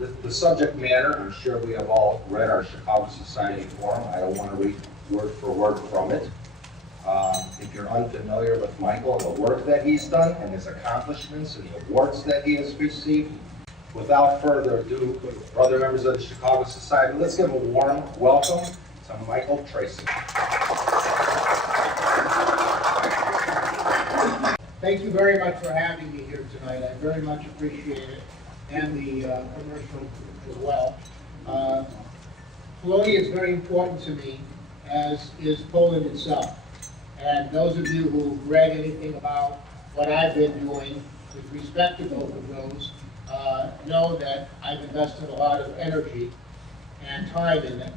The subject matter, I'm sure we have all read our Chicago Society forum. I don't want to read word for word from it. If you're unfamiliar with Michael and the work that he's done and his accomplishments and the awards that he has received, without further ado, brother members of the Chicago Society, let's give a warm welcome to Michael Traison. Thank you very much for having me here tonight. I very much appreciate it, and the commercial as well. Polonia is very important to me, as is Poland itself. And those of you who've read anything about what I've been doing with respect to both of those know that I've invested a lot of energy and time in it.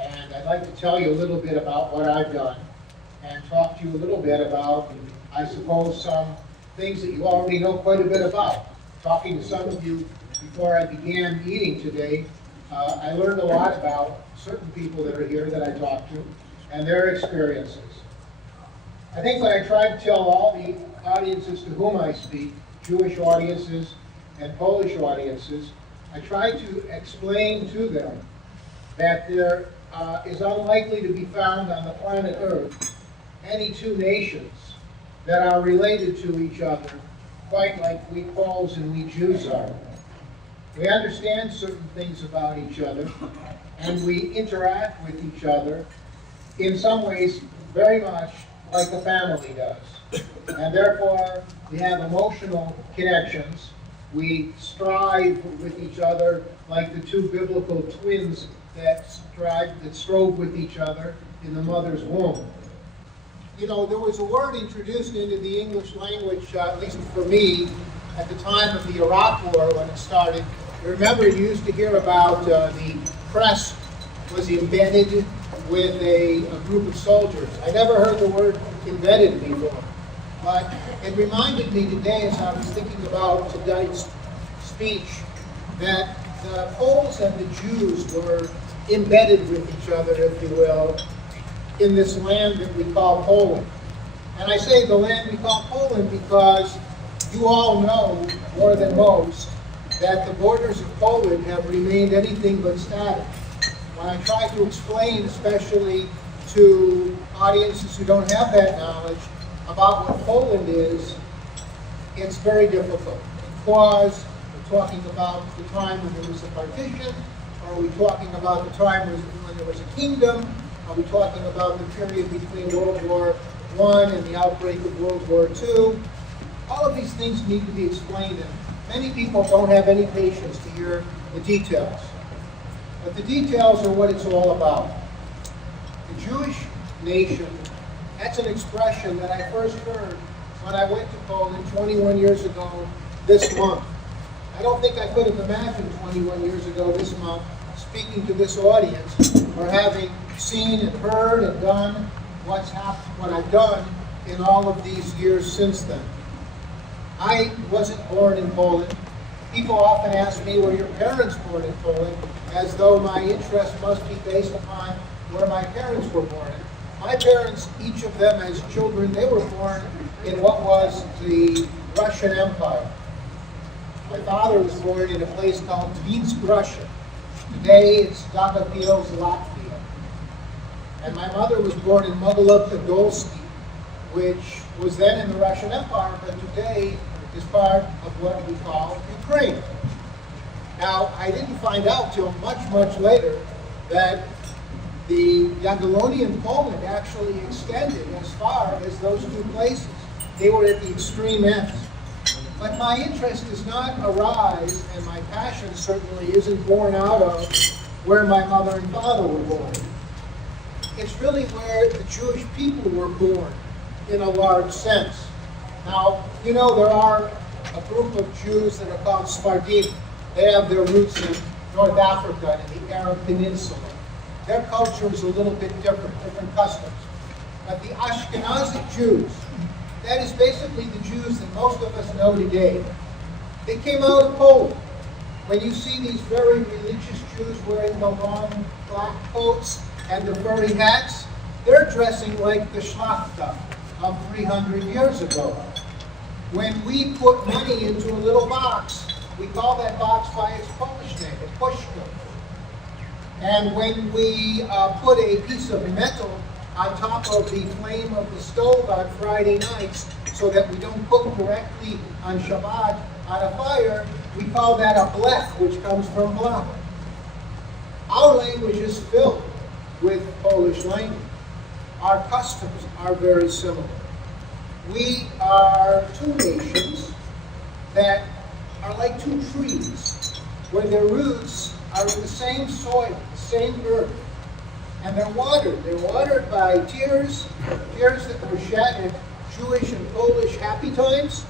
And I'd like to tell you a little bit about what I've done and talk to you a little bit about, I suppose, some things that you already know quite a bit about. Talking to some of you before I began meeting today, I learned a lot about certain people that are here that I talked to and their experiences. I think what I try to tell all the audiences to whom I speak, Jewish audiences and Polish audiences, I try to explain to them that there is unlikely to be found on the planet Earth any two nations that are related to each other quite like we Poles and we Jews are. We understand certain things about each other, and we interact with each other in some ways very much like a family does. And therefore, we have emotional connections. We strive with each other like the two biblical twins that strove with each other in the mother's womb. You know, there was a word introduced into the English language, at least for me, at the time of the Iraq War when it started. You remember, you used to hear about the press was embedded with a group of soldiers. I never heard the word embedded before, but it reminded me today, as I was thinking about tonight's speech, that the Poles and the Jews were embedded with each other, if you will, in this land that we call Poland. And I say the land we call Poland because you all know, more than most, that the borders of Poland have remained anything but static. When I try to explain, especially to audiences who don't have that knowledge, about what Poland is, it's very difficult. Because we're talking about the time when there was a partition, or are we talking about the time when there was a kingdom? Are we talking about the period between World War I and the outbreak of World War II? All of these things need to be explained, and many people don't have any patience to hear the details. But the details are what it's all about. The Jewish nation, that's an expression that I first heard when I went to Poland 21 years ago this month. I don't think I could have imagined 21 years ago this month speaking to this audience or having seen and heard and done what I've done in all of these years since then. I wasn't born in Poland. People often ask me, were your parents born in Poland? As though my interest must be based upon where my parents were born. My parents, each of them as children, they were born in what was the Russian Empire. My father was born in a place called Minsk, Russia. Today it's Daugavpils, Latvia. And my mother was born in Mogilov-Podolsky, which was then in the Russian Empire, but today is part of what we call Ukraine. Now, I didn't find out till much, much later that the Jagiellonian Poland actually extended as far as those two places. They were at the extreme ends. But my interest does not arise, and my passion certainly isn't born out of where my mother and father were born. It's really where the Jewish people were born, in a large sense. Now, you know, there are a group of Jews that are called Sephardim. They have their roots in North Africa and the Arab Peninsula. Their culture is a little bit different customs. But the Ashkenazic Jews, that is basically the Jews that most of us know today. They came out of Poland. When you see these very religious Jews wearing the long black coats and the furry hats, they're dressing like the Shlachta of 300 years ago. When we put money into a little box we call that box by its Polish name, a puszka. And when we put a piece of metal on top of the flame of the stove on Friday nights so that we don't cook correctly on Shabbat on a fire, we call that a blech, which comes from blach. Our language is filled with Polish language. Our customs are very similar. We are two nations that are like two trees, where their roots are in the same soil, the same earth, and they're watered. They're watered by tears that were shed in Jewish and Polish happy times,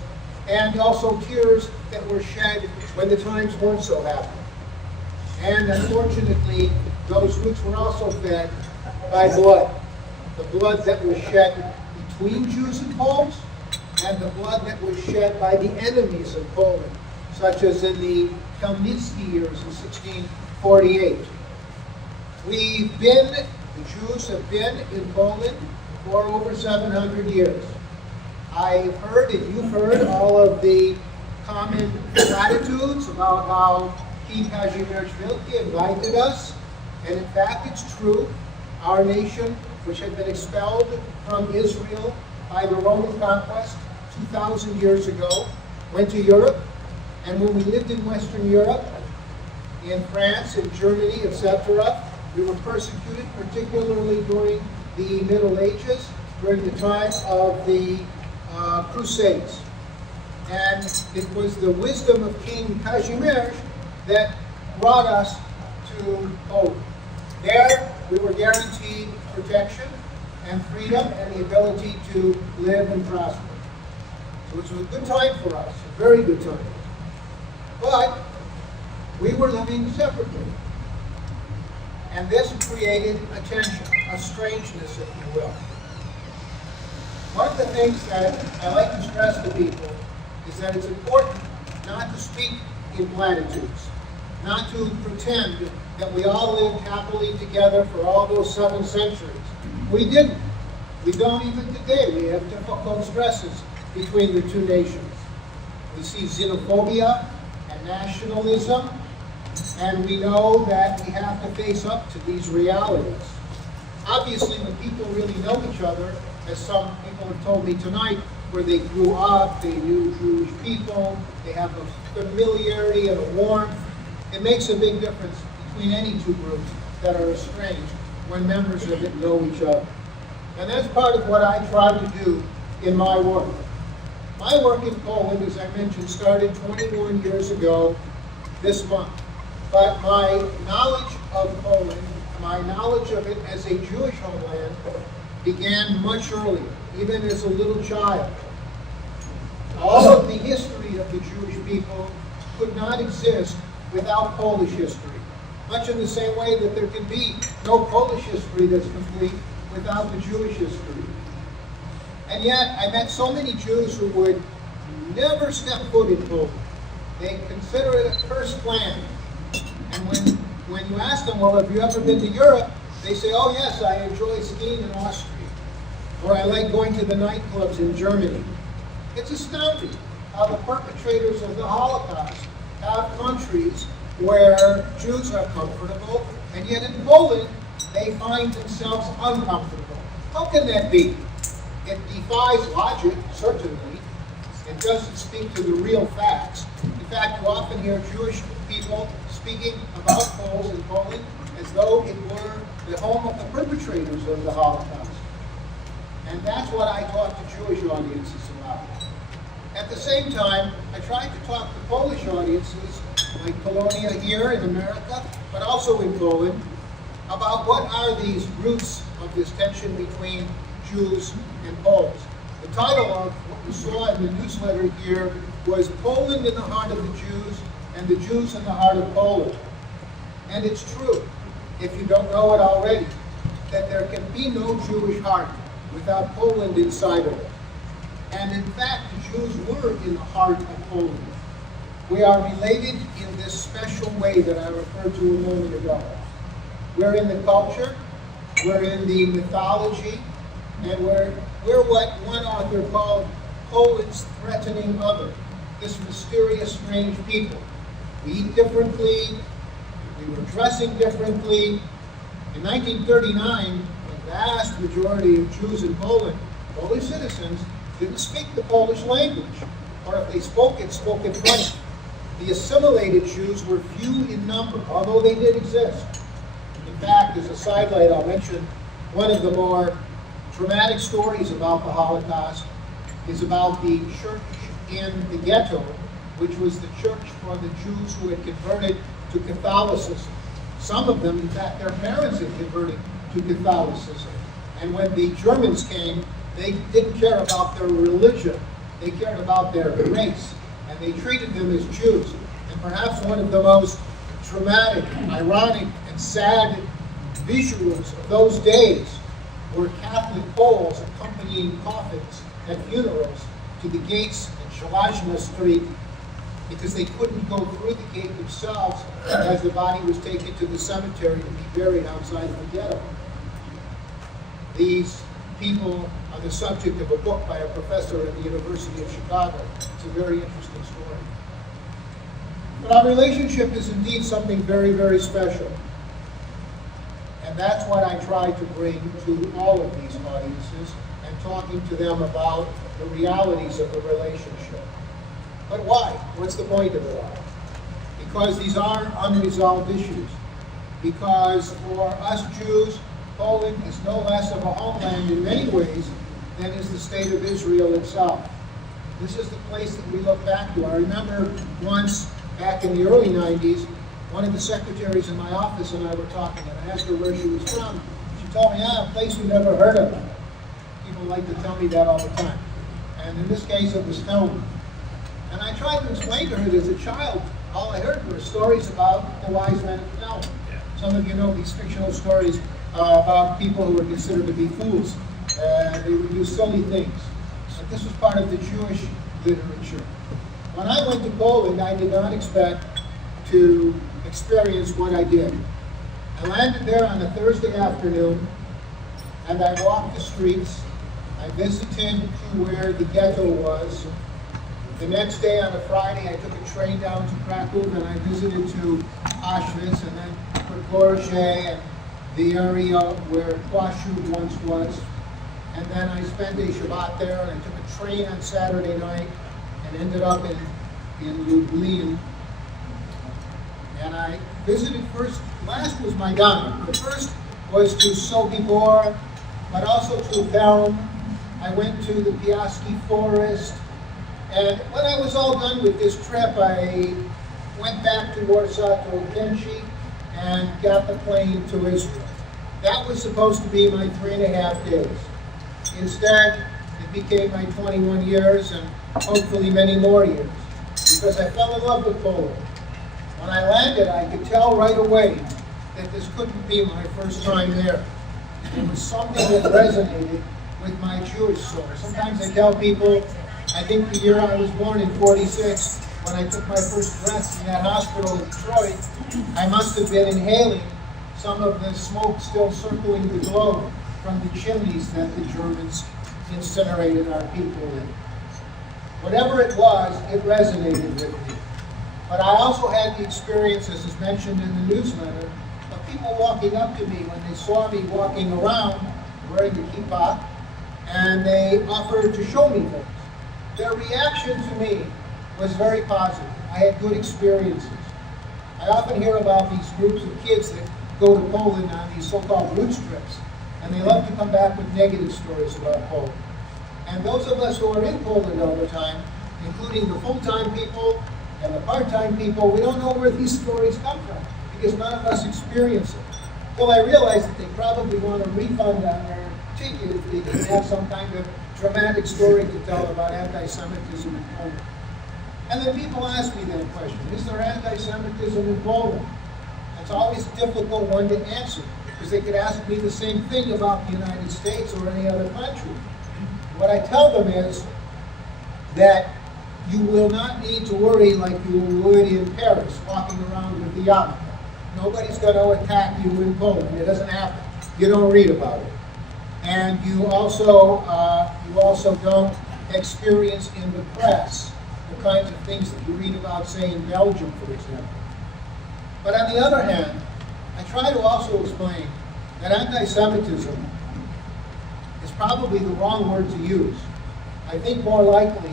and also tears that were shed when the times weren't so happy. And unfortunately, those roots were also fed by blood. The blood that was shed between Jews and Poles, and the blood that was shed by the enemies of Poland, such as in the Chmielnicki years in 1648. The Jews have been in Poland for over 700 years. I've heard, and you've heard, all of the common platitudes about how King Kazimierz Wielki invited us, and in fact it's true. Our nation, which had been expelled from Israel by the Roman conquest 2,000 years ago, went to Europe, and when we lived in Western Europe, in France, in Germany, etc., we were persecuted, particularly during the Middle Ages, during the time of the Crusades. And it was the wisdom of King Kazimierz that brought us to Poland. There, we were guaranteed protection and freedom and the ability to live and prosper. So it was a good time for us, a very good time. But we were living separately. And this created a tension, a strangeness, if you will. One of the things that I like to stress to people is that it's important not to speak in platitudes, not to pretend that we all lived happily together for all those 7 centuries. We didn't. We don't even today. We have difficult stresses between the two nations. We see xenophobia and nationalism, and we know that we have to face up to these realities. Obviously, when people really know each other, as some people have told me tonight, where they grew up, they knew Jewish people, they have a familiarity and a warmth, it makes a big difference between any two groups that are estranged when members of it know each other. And that's part of what I try to do in my work. My work in Poland, as I mentioned, started 21 years ago this month. But my knowledge of Poland, my knowledge of it as a Jewish homeland, began much earlier, even as a little child. All of the history of the Jewish people could not exist without Polish history, much in the same way that there can be no Polish history that's complete without the Jewish history. And yet, I met so many Jews who would never step foot in Poland. They consider it a cursed land. And when you ask them, well, have you ever been to Europe? They say, oh yes, I enjoy skiing in Austria. Or I like going to the nightclubs in Germany. It's astounding how the perpetrators of the Holocaust have countries where Jews are comfortable, and yet in Poland, they find themselves uncomfortable. How can that be? It defies logic, certainly. It doesn't speak to the real facts. In fact, you often hear Jewish people speaking about Poles in Poland as though it were the home of the perpetrators of the Holocaust. And that's what I talk to Jewish audiences about. At the same time, I try to talk to Polish audiences, like Polonia here in America, but also in Poland, about what are these roots of this tension between Jews and Poles. The title of what you saw in the newsletter here was Poland in the Heart of the Jews and the Jews in the Heart of Poland. And it's true, if you don't know it already, that there can be no Jewish heart without Poland inside of it. And in fact, the Jews were in the heart of Poland. We are related in this special way that I referred to a moment ago. We're in the culture, we're in the mythology, and we're what one author called Poland's threatening other, this mysterious, strange people We eat differently, we were dressing differently. In 1939, the vast majority of Jews in Poland, Polish citizens, didn't speak the Polish language, or if they spoke it French. The assimilated Jews were few in number, although they did exist. In fact, as a sidelight, I'll mention one of the more dramatic stories about the Holocaust is about the church in the ghetto, which was the church for the Jews who had converted to Catholicism. Some of them, in fact, their parents had converted to Catholicism. And when the Germans came, they didn't care about their religion. They cared about their race. And they treated them as Jews. And perhaps one of the most dramatic, ironic, and sad visuals of those days were Catholic Poles accompanying coffins at funerals to the gates in Żelazna Street because they couldn't go through the gate themselves as the body was taken to the cemetery to be buried outside the ghetto. These people are the subject of a book by a professor at the University of Chicago. It's a very interesting story. But our relationship is indeed something very, very special. And that's what I try to bring to all of these audiences and talking to them about the realities of the relationship. But why? What's the point of it all? Because these are unresolved issues. Because for us Jews, Poland is no less of a homeland in many ways than is the state of Israel itself. This is the place that we look back to. I remember once, back in the early 90s, one of the secretaries in my office and I were talking, and I asked her where she was from. She told me, a place we never heard of. People like to tell me that all the time. And in this case, it was Thelma. And I tried to explain to her that as a child, all I heard were stories about the wise men of Thelma. Some of you know these fictional stories about people who were considered to be fools. They would do silly things. But this was part of the Jewish literature. When I went to Poland, I did not expect to experience what I did. I landed there on a Thursday afternoon, and I walked the streets. I visited to where the ghetto was. The next day, on a Friday, I took a train down to Krakow, and I visited to Auschwitz, and then Podgorze, and the area where Kłaszów once was. And then I spent a Shabbat there, and I took a train on Saturday night, and ended up in Lublin. And I visited first, last was Maidan. The first was to Sobibor, but also to Velm. I went to the Piasky Forest. And when I was all done with this trip, I went back to Warsaw to Okenci and got the plane to Israel. That was supposed to be my 3.5 days. Instead, it became my 21 years and hopefully many more years, because I fell in love with Poland. When I landed, I could tell right away that this couldn't be my first time there. It was something that resonated with my Jewish soul. Sometimes I tell people, I think the year I was born in '46, when I took my first breaths in that hospital in Detroit, I must have been inhaling some of the smoke still circling the globe from the chimneys that the Germans incinerated our people in. Whatever it was, it resonated with me. But I also had the experience, as is mentioned in the newsletter, of people walking up to me when they saw me walking around wearing the kippah, and they offered to show me things. Their reaction to me was very positive. I had good experiences. I often hear about these groups of kids that go to Poland on these so-called road trips, and they love to come back with negative stories about Poland. And those of us who are in Poland all the time, including the full-time people and the part-time people, we don't know where these stories come from, because none of us experience it. Well, I realize that they probably want a refund on their ticket if they can have some kind of dramatic story to tell about anti-Semitism in Poland. And then people ask me that question, is there anti-Semitism in Poland? It's always a difficult one to answer, because they could ask me the same thing about the United States or any other country. What I tell them is that you will not need to worry like you would in Paris, walking around with the yarmulke. Nobody's going to attack you in Poland. It doesn't happen. You don't read about it. And you also don't experience in the press the kinds of things that you read about, say, in Belgium, for example. But on the other hand, I try to also explain that anti-Semitism is probably the wrong word to use. I think more likely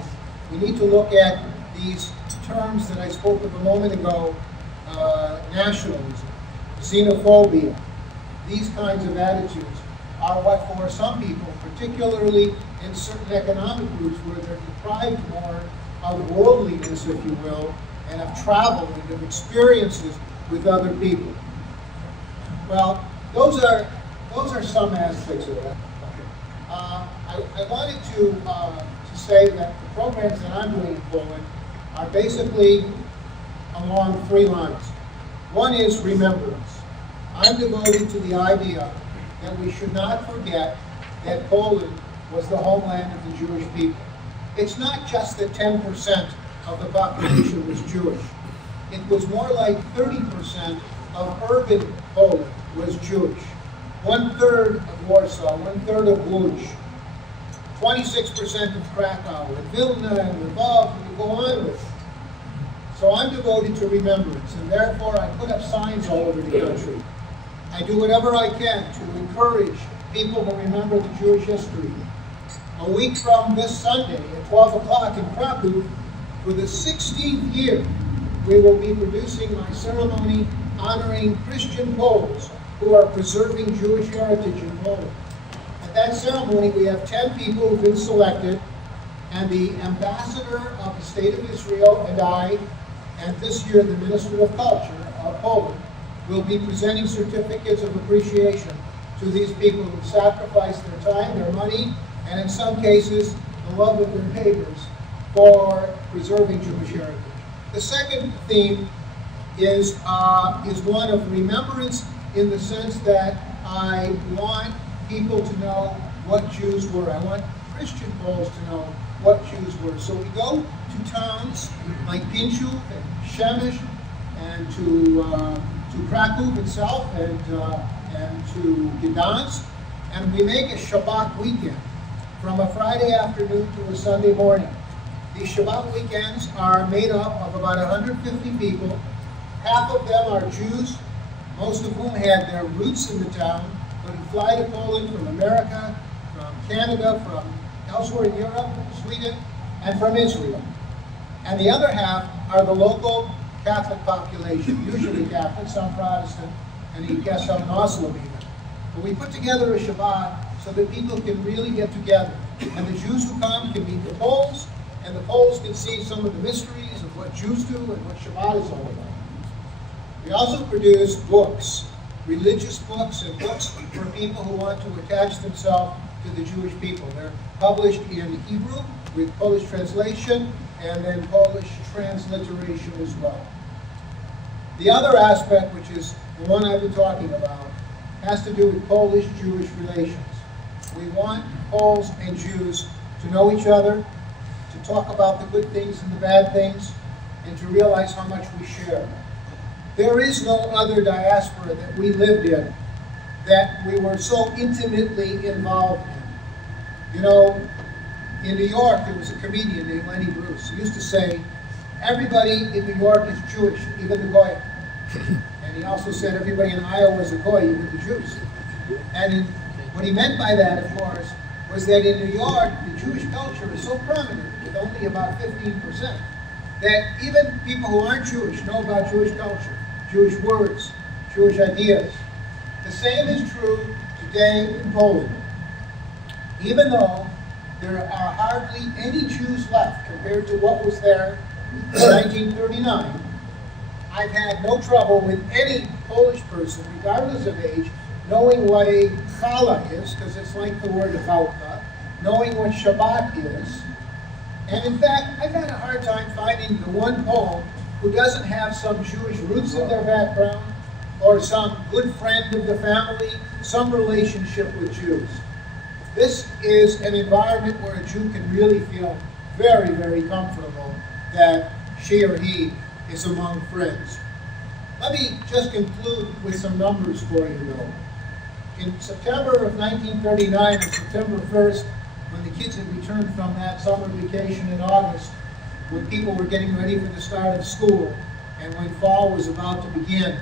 we need to look at these terms that I spoke of a moment ago, nationalism, xenophobia. These kinds of attitudes are what for some people, particularly in certain economic groups where they're deprived more of worldliness, if you will, and of travel and of experiences with other people. Well, those are some aspects of it. I wanted to say that the programs that I'm doing in Poland are basically along three lines. One is remembrance. I'm devoted to the idea that we should not forget that Poland was the homeland of the Jewish people. It's not just that 10% of the population was Jewish. It was more like 30% of urban Poland was Jewish. 1/3 of Warsaw, 1/3 of Łódź, 26% of Krakow, and Vilna, and Lvov, and we go on with it. So I'm devoted to remembrance, and therefore I put up signs all over the country. I do whatever I can to encourage people to remember the Jewish history. A week from this Sunday at 12 o'clock in Krakow, for the 16th year, we will be producing my ceremony honoring Christian Poles who are preserving Jewish heritage in Poland. At that ceremony, we have 10 people who've been selected, and the ambassador of the State of Israel and I, and this year the Minister of Culture of Poland, will be presenting certificates of appreciation to these people who sacrificed their time, their money, and in some cases, the love of their neighbors for preserving Jewish heritage. The second theme is one of remembrance in the sense that I want people to know what Jews were. I want Christian Poles to know what Jews were. So we go to towns like Pińczów and Przemyśl and to Kraków itself and to Gdansk, and we make a Shabbat weekend from a Friday afternoon to a Sunday morning. These Shabbat weekends are made up of about 150 people. Half of them are Jews, most of whom had their roots in the town, but who fly to Poland from America, from Canada, from elsewhere in Europe, Sweden, and from Israel. And the other half are the local Catholic population, usually Catholic, some Protestant, and I guess some Muslim even. But we put together a Shabbat so that people can really get together. And the Jews who come can meet the Poles, and the Poles can see some of the mysteries of what Jews do and what Shabbat is all about. We also produce books, religious books, and books for people who want to attach themselves to the Jewish people. They're published in Hebrew with Polish translation and then Polish transliteration as well. The other aspect, which is the one I've been talking about, has to do with Polish-Jewish relations. We want Poles and Jews to know each other, to talk about the good things and the bad things, and to realize how much we share. There is no other diaspora that we lived in that we were so intimately involved in. You know, in New York, there was a comedian named Lenny Bruce. He used to say, everybody in New York is Jewish, even the Goy. And he also said everybody in Iowa is a Goy, even the Jews. And what he meant by that, of course, was that in New York, the Jewish culture is so prominent, with only about 15%, that even people who aren't Jewish know about Jewish culture, Jewish words, Jewish ideas. The same is true today in Poland. Even though there are hardly any Jews left compared to what was there in 1939, I've had no trouble with any Polish person, regardless of age, knowing what a challah is, because it's like the word chalka, knowing what Shabbat is. And in fact, I've had a hard time finding the one Pole who doesn't have some Jewish roots in their background, or some good friend of the family, some relationship with Jews. This is an environment where a Jew can really feel very, very comfortable that she or he is among friends. Let me just conclude with some numbers for you, though. In September of 1939, on September 1st, when the kids had returned from that summer vacation in August, when people were getting ready for the start of school and when fall was about to begin,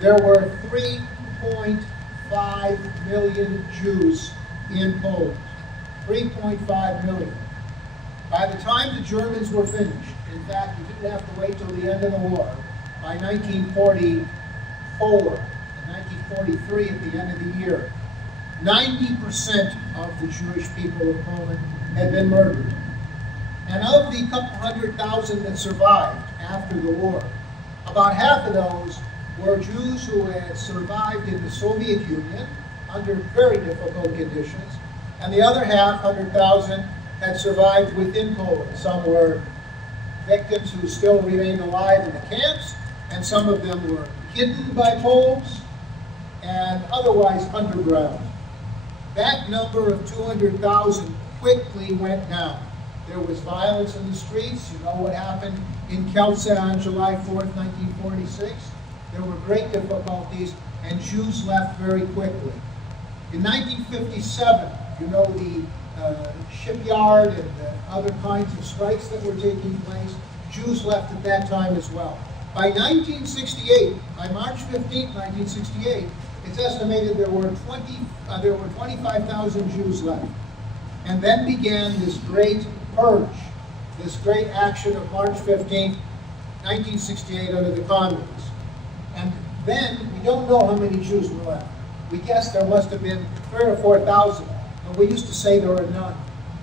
there were 3.5 million Jews in Poland. 3.5 million. By the time the Germans were finished, in fact, you didn't have to wait till the end of the war. By 1944 and 1943, at the end of the year, 90% of the Jewish people of Poland had been murdered. And of the couple 100,000 that survived after the war, about half of those were Jews who had survived in the Soviet Union under very difficult conditions, and the other half, 100,000, had survived within Poland. Some were victims who still remained alive in the camps, and some of them were hidden by Poles and otherwise underground. That number of 200,000 quickly went down. There was violence in the streets. You know what happened in Kielce on July 4th, 1946? There were great difficulties, and Jews left very quickly. In 1957, you know, the shipyard and the other kinds of strikes that were taking place, Jews left at that time as well. By 1968, by March 15th, 1968, it's estimated there were 25,000 Jews left. And then began this great purge, this great action of March 15th, 1968 under the communists. And then we don't know how many Jews were left. We guess there must have been 3,000 or 4,000, but we used to say there were none.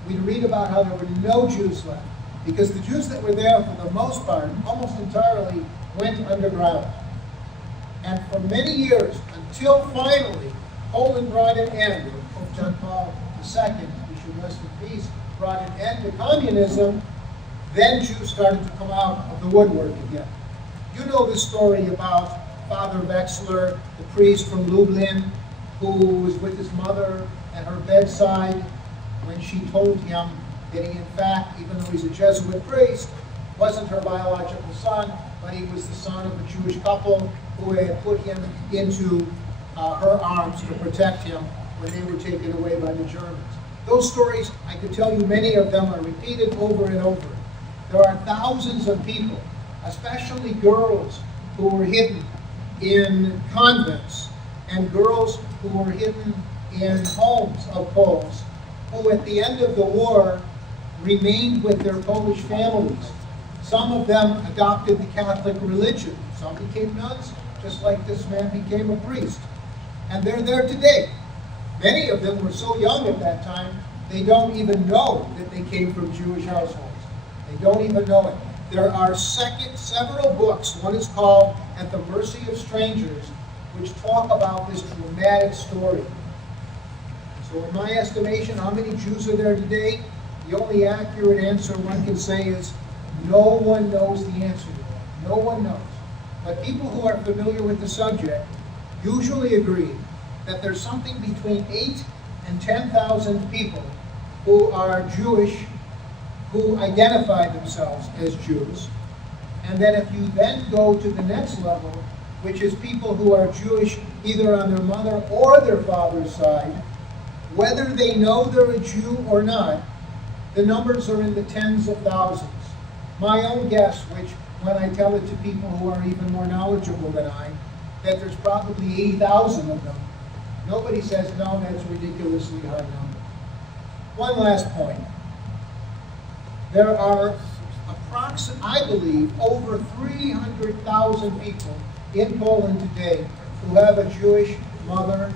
We'd read about how there were no Jews left, because the Jews that were there, for the most part, almost entirely went underground. And for many years, until finally Poland brought an end, or Pope John Paul II, we should rest in peace, brought an end to communism, then Jews started to come out of the woodwork again. You know the story about Father Wexler, the priest from Lublin, who was with his mother at her bedside when she told him that he, in fact, even though he's a Jesuit priest, wasn't her biological son, but he was the son of a Jewish couple who had put him into her arms to protect him when they were taken away by the Germans. Those stories, I could tell you many of them are repeated over and over. There are thousands of people, especially girls, who were hidden in convents and girls who were hidden in homes of Poles, who at the end of the war remained with their Polish families. Some of them adopted the Catholic religion. Some became nuns, just like this man became a priest. And they're there today. Many of them were so young at that time, they don't even know that they came from Jewish households. They don't even know it. There are several books. One is called At the Mercy of Strangers, which talk about this dramatic story. So in my estimation, how many Jews are there today? The only accurate answer one can say is no one knows the answer to that. No one knows. But people who are familiar with the subject usually agree that there's something between 8,000 and 10,000 people who are Jewish, who identify themselves as Jews. And that if you then go to the next level, which is people who are Jewish either on their mother or their father's side, whether they know they're a Jew or not, the numbers are in the tens of thousands. My own guess, which when I tell it to people who are even more knowledgeable than I, that there's probably 80,000 of them. Nobody says, no, that's a ridiculously high number. One last point. There are approximately, I believe, over 300,000 people in Poland today who have a Jewish grandmother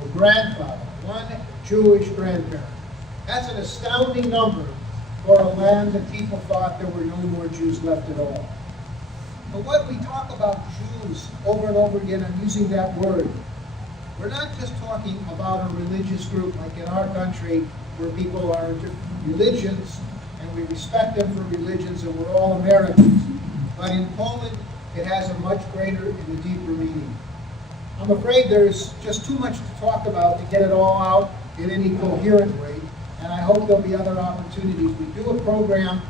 or grandfather, one Jewish grandparent. That's an astounding number for a land that people thought there were no more Jews left at all. But when we talk about Jews over and over again, I'm using that word, we're not just talking about a religious group like in our country where people are different religions and we respect them for religions and we're all Americans. But in Poland, it has a much greater and a deeper meaning. I'm afraid there's just too much to talk about to get it all out in any coherent way, and I hope there'll be other opportunities. We do a program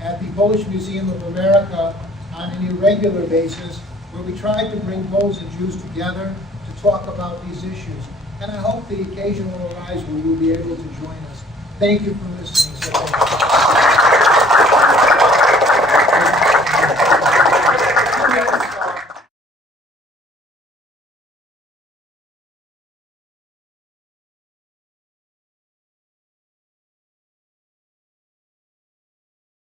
at the Polish Museum of America on an irregular basis where we try to bring Poles and Jews together to talk about these issues. And I hope the occasion will arise where you'll be able to join us. Thank you for listening.